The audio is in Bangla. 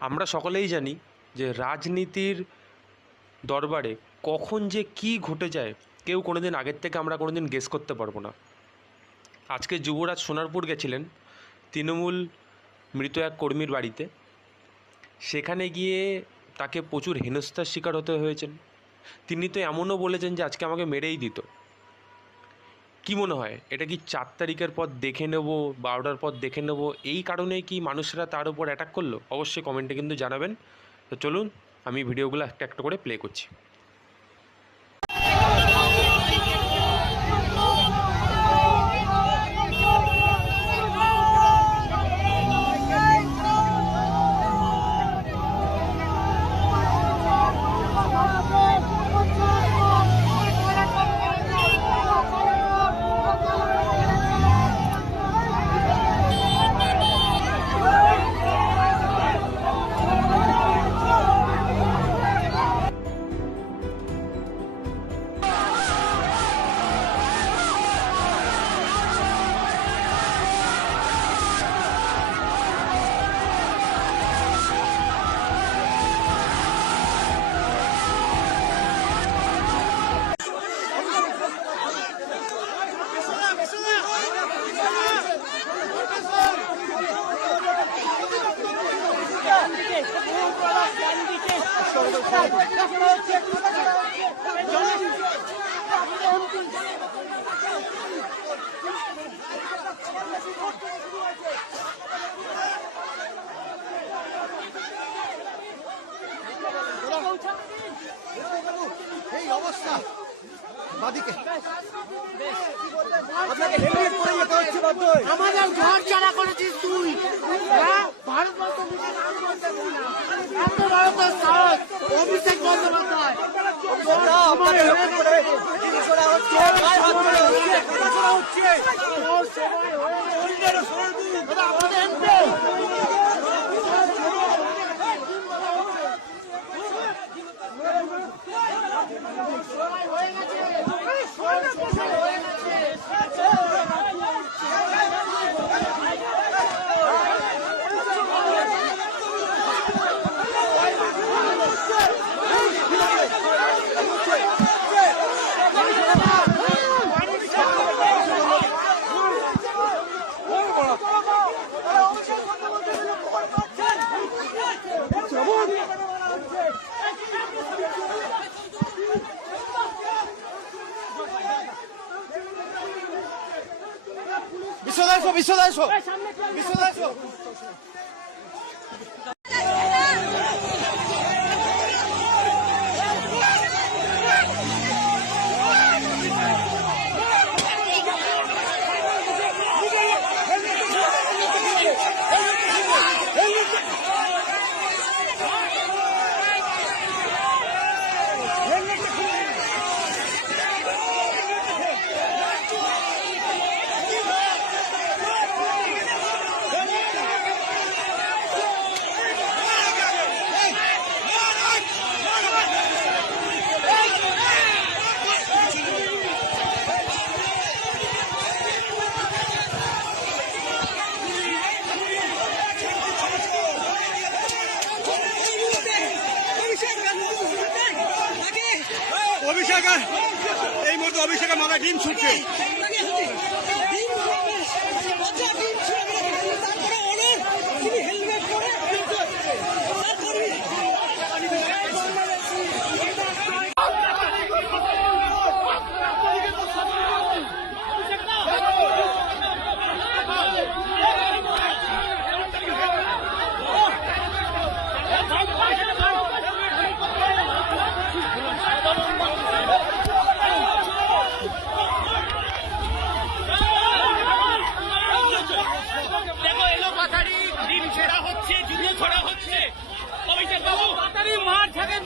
আমরা সকলেই জানি যে রাজনীতির দরবারে কখন যে কী ঘটে যায় কেউ কোনোদিন আগের থেকে আমরা কোনোদিন গেস করতে পারবো না। আজকে যুবরাজ সোনারপুর গেছিলেন তৃণমূল মৃত এক কর্মীর বাড়িতে। সেখানে গিয়ে তাকে প্রচুর হেনস্থার শিকার হতে হয়েছেন। তিনি তো এমনও বলেছেন যে আজকে আমাকে মেরেই দিত। কি মনে হয়, এটা কি 4 তারিখের পর দেখে নেব, 12টার পর দেখে নেব, এই কারণেই কি মানুষরা তার উপর অ্যাটাক করলো? অবশ্যই কমেন্টে কিন্তু জানাবেন। তো চলুন আমি ভিডিওগুলো একটা একটা করে প্লে করছি। এই অবস্থা বাদিকে আপনাকে হেলমেট পরে যেতে হচ্ছে বাধ্য হয়ে। আমাদের ঘর চালা করেছিস তুই, ভারতবর্ষ এত বড় তোর সাহস। অভিষেক বন্দ্যোপাধ্যায় আপনাকে হেলমেট পরে জিজ্ঞেস করা হচ্ছে, গায়ে হাত তোলা হচ্ছে, ঘোরা করা হচ্ছে। আমাদের এমপি বিশ্বদাস অভিষেকের এই মুহূর্তে অভিষেকের মাথায় ডিম ছুটছে। মার থাকে